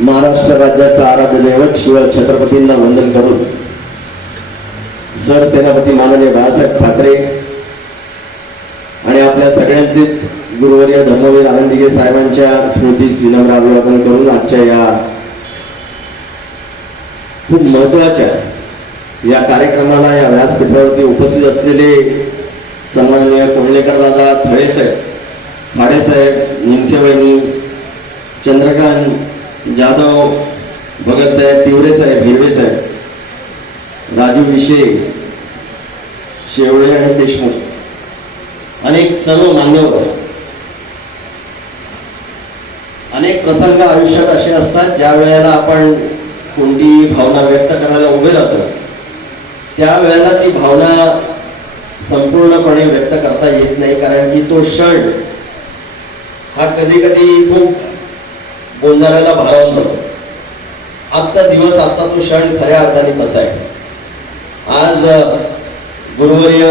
महाराष्ट्र राज्याचा आराध्य दैवत शिव छत्रपतींना वंदन करून सरसेनापती माननीय बाळासाहेब ठाकरे आणि आपल्या सगळ्यांचेच गुरुवर्य धर्मवीर आनंदीगे साहेबांच्या स्मृतीस विनम्र अभिवादन करून आजच्या या खूप महत्वाच्या या कार्यक्रमाला या व्यासपीठावरती उपस्थित असलेले सन्माननीय कोंडलेकर दादा, थळे साहेब, खाडे साहेब, निमसे वहिनी, चंद्रकांत जाधव, भगत साहेब, तिवरे साहेब, हिरवे साहेब, राजू विशे, शेवळे आणि देशमुख, अनेक सर्व मान्यवर. अनेक प्रसंग आयुष्यात असे असतात ज्या वेळेला आपण कोणती भावना व्यक्त करायला उभे राहतो त्यावेळेला ती भावना संपूर्णपणे व्यक्त करता येत नाही, कारण की तो क्षण हा कधी कधी खूप बोलणाऱ्याला भारावून जातो. आजचा दिवस, आजचा तो क्षण खऱ्या अर्थाने कसा आहे. आज गुरुवर्य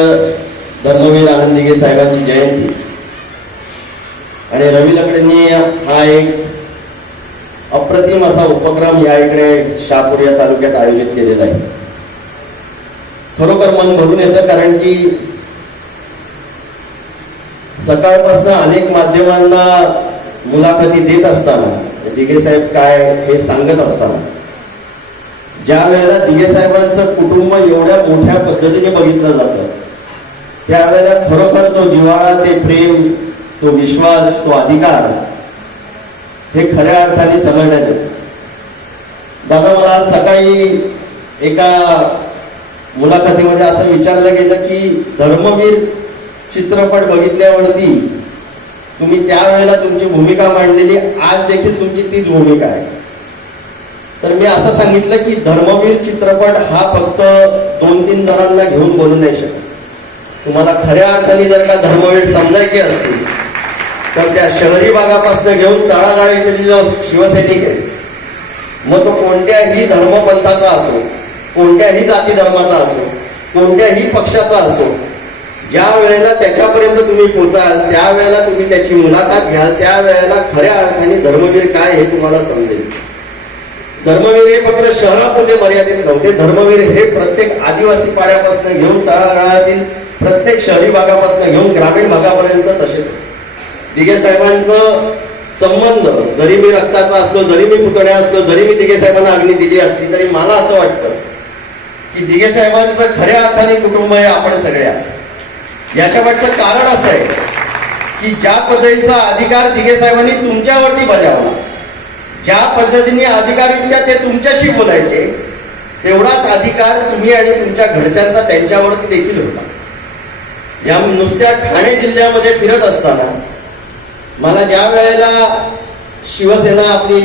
धर्मवीर आनंदीगे साहेबांची जयंती आणि रवी लकडेंनी हा एक अप्रतिम असा उपक्रम या इकडे शहापूर या तालुक्यात आयोजित केलेला आहे. खरोखर मन भरून येतं, कारण की सकाळपासून अनेक माध्यमांना मुलाखती देत असताना दिघे साहेब काय हे सांगत असताना ज्या वेळेला दिघे साहेबांचं कुटुंब एवढ्या मोठ्या पद्धतीने बघितलं जातं त्यावेळेला खरोखर तो जिव्हाळा, ते प्रेम, तो विश्वास, तो अधिकार हे खऱ्या अर्थाने समजण्यात येतं. दादा, मला आज सकाळी एका मुलाखतीमध्ये असं विचारलं गेलं की धर्मवीर चित्रपट बघितल्यावरती तुम्ही त्यावेळेला तुमची भूमिका मांडलेली, आज देखील तुमची तीच भूमिका आहे. तर मी असं सांगितलं की धर्मवीर चित्रपट हा फक्त 2-3 जणांना घेऊन बनू नाही शकत. तुम्हाला खऱ्या अर्थाने जर का धर्मवीर समजायचे असतील तर त्या शहरी भागापासून घेऊन तळागाळीचे जो शिवसैनिक आहे, मग तो कोणत्याही धर्मपंथाचा असो, कोणत्याही जाती धर्माचा असो, कोणत्याही पक्षाचा असो, ज्या वेळेला त्याच्यापर्यंत तुम्ही पोचाल त्यावेळेला तुम्ही त्याची मुलाखत घ्याल, त्यावेळेला खऱ्या अर्थाने धर्मवीर काय हे तुम्हाला समजेल. धर्मवीर हे फक्त शहरापुरते मर्यादित नव्हते. धर्मवीर हे प्रत्येक आदिवासी पाड्यापासून घेऊन तळागाळातील प्रत्येक शहरी भागापासून घेऊन ग्रामीण भागापर्यंत तसे. दिघे साहेबांचं संबंध, जरी मी रक्ताचा असलो, जरी मी पुतण्या असलो, जरी मी दिघे साहेबांना अग्नी दिली असली, तरी मला असं वाटतं की दिघे साहेबांचं खऱ्या अर्थाने कुटुंब हे आपण सगळे आहात. याच्या मागचं कारण असं आहे की ज्या पद्धतीचा अधिकार दिघे साहेबांनी तुमच्यावरती बजावला, ज्या पद्धतीने अधिकारीत्या ते तुमच्याशी बोलायचे, तेवढाच अधिकार तुम्ही आणि तुमच्या घरच्यांचा त्यांच्यावरती देखील होता. या नुसत्या ठाणे जिल्ह्यामध्ये फिरत असताना मला ज्या वेळेला शिवसेना आपली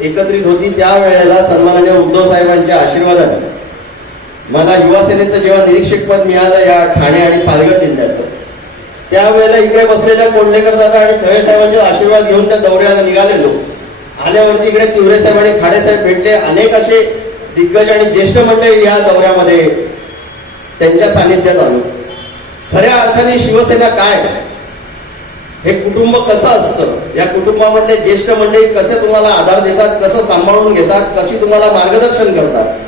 एकत्रित होती त्यावेळेला सन्माननीय उद्धव साहेबांच्या आशीर्वादाने मला युवासेनेचं जेव्हा निरीक्षक पद मिळालं या ठाणे आणि पालघर जिल्ह्याचं, त्यावेळेला इकडे बसलेल्या कोंडलेकर दादा आणि थळे साहेबांचे आशीर्वाद घेऊन त्या दौऱ्याला निघालेलो. आल्यावरती इकडे तिवरे साहेब आणि खाडे साहेब भेटले. अनेक असे दिग्गज आणि ज्येष्ठ मंडळी या दौऱ्यामध्ये त्यांच्या सानिध्यात आलो. खऱ्या अर्थाने शिवसेना काय, हे कुटुंब कसं असतं, या कुटुंबामधले ज्येष्ठ मंडळी कसे तुम्हाला आधार देतात, कसं सांभाळून घेतात, कशी तुम्हाला मार्गदर्शन करतात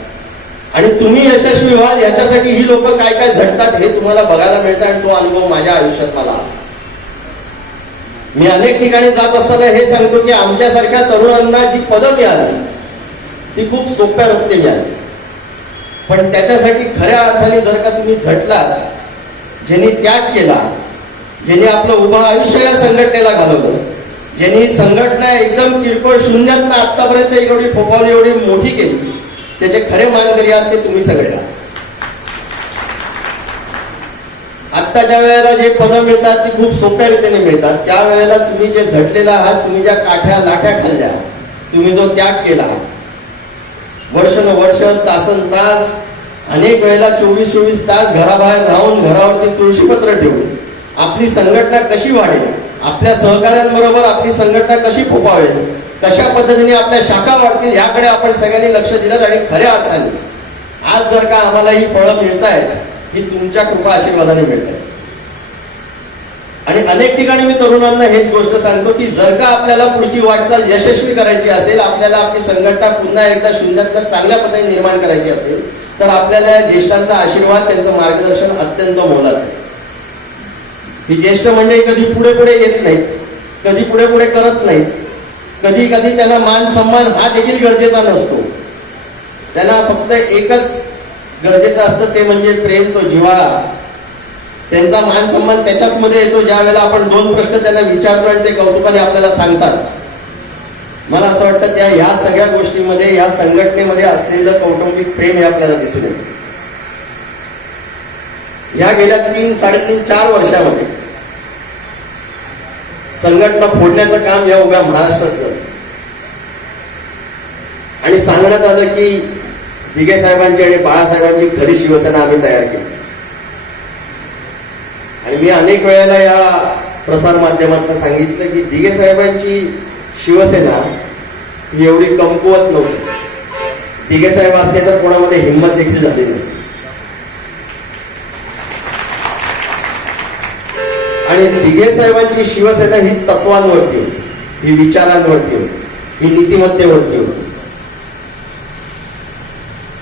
आणि तुम्ही यशस्वी व्हाल याच्यासाठी ही लोक काय काय झटतात हे तुम्हाला बघायला मिळतं. आणि तो अनुभव माझ्या आयुष्यात मला, मी अनेक ठिकाणी जात असताना हे सांगतो की आमच्यासारख्या तरुणांना जी पदं मिळाली ती खूप सोप्या रूपाने मिळाली, पण त्याच्यासाठी खऱ्या अर्थाने जर का तुम्ही झटलात, ज्यांनी त्याग केला, ज्यांनी आपलं उभं आयुष्य या संघटनेला घालवलं, ज्यांनी संघटना एकदम किरकोळ शून्यातनं आतापर्यंत एवढी फोफावली, एवढी मोठी केली, त्याचे खरे मानकरी आहात ते तुम्ही सगळे आहात. आत्ता ज्या वेळेला जे पदं मिळतात ती खूप सोप्या रीतीने मिळतात, त्यावेळेला तुम्ही जे झटलेला आहात, तुम्ही ज्या काठ्या लाठ्या खाल्ल्या, तुम्ही जो त्याग केला, वर्षानुवर्ष, तासनतास, अनेक वेळेला 24-24 तास घराबाहेर राहून, घरावरती तुळशीपत्र ठेवून आपली संघटना कशी वाढेल, आपल्या सहकाऱ्यांबरोबर आपली संघटना कशी फोफावेल, कशा पद्धतीने आपल्या शाखा वाढतील, याकडे आपण सगळ्यांनी लक्ष दिलं. आणि खऱ्या अर्थाने आज जर का आम्हाला ही फळं मिळत आहेत ही तुमच्या कृपा आशीर्वादाने मिळत आहेत. आणि अनेक ठिकाणी मी तरुणांना हेच गोष्ट सांगतो की जर का आपल्याला पुढची वाटचाल यशस्वी करायची असेल, आपल्याला आपली संघटना पुन्हा एकदा शून्यातनं चांगल्या पद्धतीने निर्माण करायची असेल, तर आपल्याला ज्येष्ठांचा आशीर्वाद, त्यांचं मार्गदर्शन अत्यंत मोलाचं आहे. ही ज्येष्ठ मंडळी कधी पुढे पुढे येत नाहीत, कधी पुढे पुढे करत नाहीत, कधी कधी त्यांना मान सन्मान हा देखील गरजेचा नसतो. त्यांना फक्त एकच गरजेचं असतं, ते म्हणजे प्रेम, तो जिव्हाळा. त्यांचा मान सन्मान त्याच्याच मध्ये येतो ज्या वेळेला आपण दोन प्रश्न त्यांना विचारतो आणि ते कौतुकाने आपल्याला सांगतात. मला असं वाटतं त्या ह्या सगळ्या गोष्टींमध्ये, या संघटनेमध्ये असलेलं कौटुंबिक प्रेम हे आपल्याला दिसून येतं. या गेल्या 3, 3.5, 4 वर्षामध्ये संघटना फोडण्याचं काम या उभ्या महाराष्ट्रात झालं आणि सांगण्यात आलं की दिघे साहेबांची आणि बाळासाहेबांची खरी शिवसेना आम्ही तयार केली. आणि मी अनेक वेळेला या प्रसार माध्यमातून सांगितलं की दिघे साहेबांची शिवसेना ही एवढी कमकुवत नव्हती. दिघे साहेब असते तर कोणामध्ये हिंमत देखील झाली नसती. आणि दिघे साहेबांची शिवसेना ही तत्वांवरती होती, ही विचारांवरती होती, ही नीतिमत्तेवरती होती.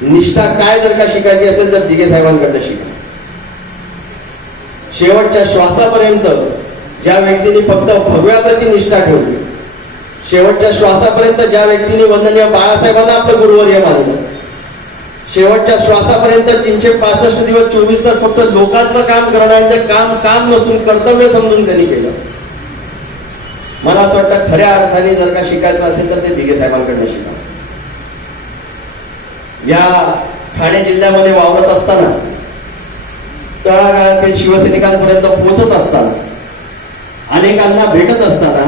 निष्ठा काय जर का शिकायची असेल तर दिघे साहेबांकडनं शिका. शेवटच्या श्वासापर्यंत ज्या व्यक्तीने फक्त भगव्याप्रती निष्ठा ठेवली, शेवटच्या श्वासापर्यंत ज्या व्यक्तीने वंदनीय बाळासाहेबांना आपलं गुरुवर्य मानलं, शेवटच्या श्वासापर्यंत 365 दिवस 24 तास फक्त लोकांचं काम करणं आणि ते काम काम नसून कर्तव्य समजून त्यांनी केलं. मला असं वाटतं खऱ्या अर्थाने जर का शिकायचं असेल तर ते दिघे साहेबांकडनं शिका. या ठाणे जिल्ह्यामध्ये वावरत असताना, तळागाळातील शिवसैनिकांपर्यंत पोहोचत असताना, अनेकांना भेटत असताना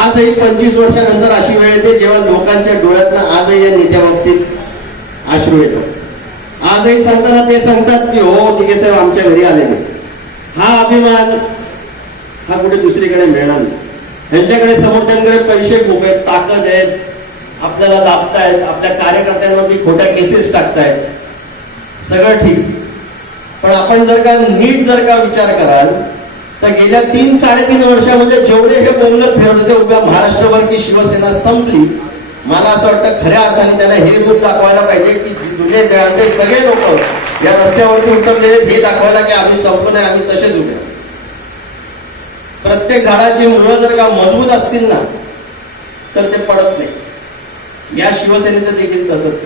आजही 25 वर्षानंतर अशी वेळ येते जेव्हा लोकांच्या डोळ्यातनं आजही या नेत्या बाबतीत अश्रू येतात. आजही सांगताना ते सांगतात की हो दिघे साहेब आमच्या घरी आलेले. हा अभिमान हा कुठे दुसरीकडे मिळणार नाही. यांच्याकडे समोरच्यांकडे पैसे खूप आहेत, ताकद आहेत, आपल्याला दाबतायत, आपल्या कार्यकर्त्यांवरती खोट्या केसेस टाकतायत, सगळं ठीक. पण आपण जर का नीट जर का विचार कराल तर गेल्या 3-3.5 वर्षामध्ये जेवढे हे बोलणं फिरत होते उभ्या महाराष्ट्रभर की शिवसेना संपली, मला असं वाटतं खऱ्या अर्थाने त्यांना हे रूप दाखवायला पाहिजे की जुने जळांचे सगळे लोक या रस्त्यावरती उतरलेले हे दाखवायला की आम्ही संपलो नाही, आम्ही तसेच उभे. प्रत्येक झाडाची मुळं जर का मजबूत असतील ना तर ते पडत नाही. या शिवसेनेचं देखील तसंच.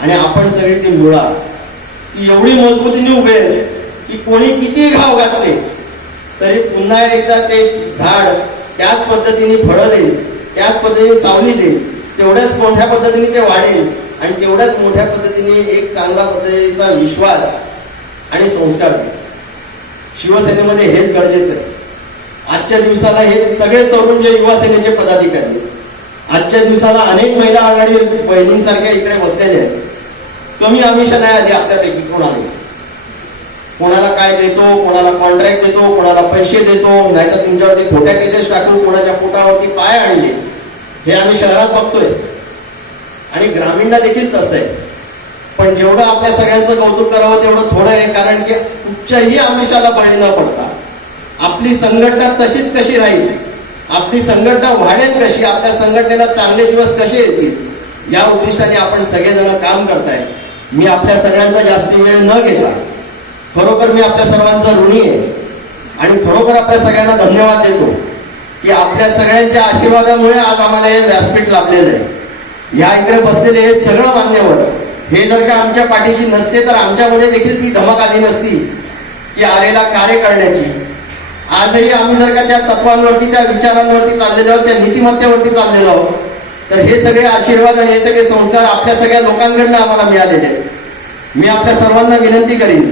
आणि आपण सगळी ती मुळा की एवढी मजबूतीने उभे की कोणी किती घाव घातले तरी पुन्हा एकदा ते झाड त्याच पद्धतीने फळं देईल, त्याच पद्धतीने सावली देईल, तेवढ्याच मोठ्या पद्धतीने ते वाढेल आणि तेवढ्याच मोठ्या पद्धतीने एक चांगला पद्धतीचा विश्वास आणि संस्कार देईल. शिवसेनेमध्ये हेच गरजेचं आहे. आजच्या दिवसाला हे सगळे तरुण जे युवा सेनेचे पदाधिकारी, आजच्या दिवसाला अनेक महिला आघाडी बहिणींसारख्या इकडे बसलेले आहेत. कमी आमिषा नाही आली आपल्यापैकी कोणाला. कोणाला काय देतो, कोणाला कॉन्ट्रॅक्ट देतो, कोणाला पैसे देतो, नाहीतर तुमच्यावरती खोट्या केसेस टाकून कोणाच्या पोटावरती पाय आणले, हे आम्ही शहरात बघतोय आणि ग्रामीणला देखील तसं आहे. पण जेवढं आपल्या सगळ्यांचं कौतुक करावं तेवढं थोडं आहे, कारण की कुठच्याही आमिषाला बळी न पडता आपली संघटना तशीच कशी राहील, आपली संघटना वाढेल कशी, आपल्या संघटनेला चांगले दिवस कसे येतील, या उद्दिष्टाने आपण सगळेजण काम करताय. मी आपल्या सगळ्यांचा जास्ती वेळ न घेता खरोखर मी आपल्या सर्वांचा ऋणी आहे आणि खरोखर आपल्या सगळ्यांना धन्यवाद देतो की आपल्या सगळ्यांच्या आशीर्वादामुळे आज आम्हाला हे व्यासपीठ लाभलेलं आहे. या इकडे बसलेले हे सगळं मान्यवर हे जर का आमच्या पाठीशी नसते तर आमच्यामध्ये देखील ती धमक आली नसती की आरेला कार्य करण्याची. आजही आम्ही जर का त्या तत्वांवरती, त्या विचारांवरती चाललेलो आहोत, त्या नीतिमत्तेवरती चाललेलो आहोत, तर हे सगळे आशीर्वाद आणि हे सगळे संस्कार आपल्या सगळ्या लोकांकडनं आम्हाला मिळालेले आहेत. मी आपल्या सर्वांना विनंती करीन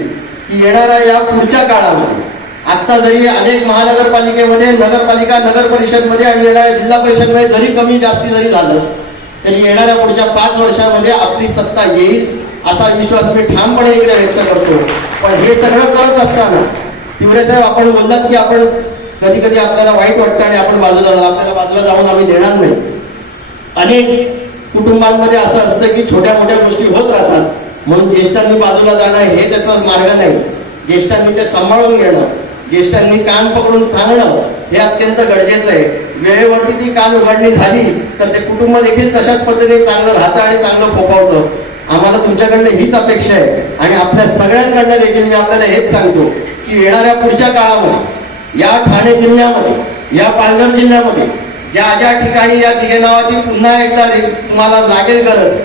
की येणाऱ्या या पुढच्या काळामध्ये, आता जरी अनेक महानगरपालिकेमध्ये, नगरपालिका, नगर परिषदमध्ये आणि येणाऱ्या जिल्हा परिषदमध्ये जरी कमी जास्ती जरी झालं तरी येणाऱ्या पुढच्या 5 वर्षामध्ये आपली सत्ता येईल असा विश्वास मी ठामपणे इकडे व्यक्त करतो. पण हे सगळं करत असताना तिवरे साहेब आपण बोललात की आपण कधी कधी आपल्याला वाईट वाटतं आणि आपण आपल्याला बाजूला जाऊन आम्ही देणार नाही. अनेक कुटुंबांमध्ये असं असतं की छोट्या मोठ्या गोष्टी होत राहतात म्हणून ज्येष्ठांनी बाजूला जाणं हे त्याचा मार्ग नाही. ज्येष्ठांनी ते सांभाळून घेणं, ज्येष्ठांनी कान पकडून सांगणं हे अत्यंत गरजेचं आहे. वेळेवरती ती कान उघडणी झाली तर ते कुटुंब देखील तशाच पद्धतीने चांगलं राहतं आणि चांगलं फोपावतं. आम्हाला तुमच्याकडनं हीच अपेक्षा आहे आणि आपल्या सगळ्यांकडनं देखील मी आपल्याला हेच सांगतो की येणाऱ्या पुढच्या काळामध्ये या ठाणे जिल्ह्यामध्ये, या पालघर जिल्ह्यामध्ये ज्या ज्या ठिकाणी या दिघे नावाची पुन्हा एकदा तुम्हाला लागेल गरज,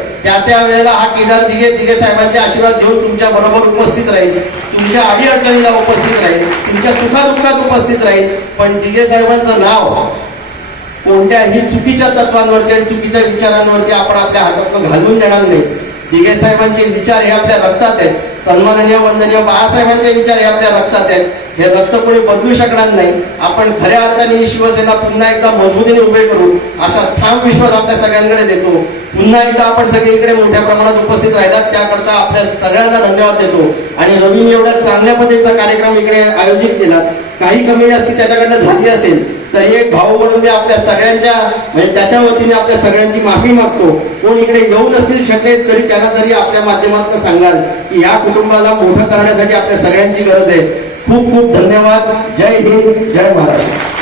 त्या वेळेला हा केदार दिघे साहेबांचे आशीर्वाद घेऊन तुमच्या बरोबर उपस्थित राहील, तुमच्या अडीअडचणीला उपस्थित राहील, तुमच्या सुखादुःखात उपस्थित राहील. पण दिघे साहेबांचं नाव कोणत्याही चुकीच्या तत्वांवरती आणि चुकीच्या विचारांवरती आपण आपल्या हातातून घालवून देणार नाही. दिघे साहेबांचे विचार हे आपल्या रक्तात आहेत. सन्माननीय वंदनीय बाळासाहेबांचे विचार हे आपल्या रक्तात आहेत. हे रक्त कोणी बदलू शकणार नाही. आपण खऱ्या अर्थाने ही शिवसेना पुन्हा एकदा मजबूतीने उभे करू अशा ठाम विश्वास आपल्या सगळ्यांकडे देतो. पुन्हा एकदा आपण सगळे इकडे मोठ्या प्रमाणात उपस्थित राहिलात त्याकरता आपल्या सगळ्यांना धन्यवाद देतो. आणि रवीने एवढ्या चांगल्या पद्धतीचा कार्यक्रम इकडे आयोजित केला. काही कमी जास्ती त्याच्याकडनं झाली असेल तरी एक भाऊ म्हणून मी आपल्या सगळ्यांच्या म्हणजे त्याच्या वतीने आपल्या सगळ्यांची माफी मागतो. कोण इकडे येऊ नसतील शकले तरी त्यांना जरी आपल्या माध्यमातून सांगाल की या कुटुंबाला मोठं करण्यासाठी आपल्या सगळ्यांची गरज आहे. खूप खूप धन्यवाद. जय हिंद, जय महाराष्ट्र.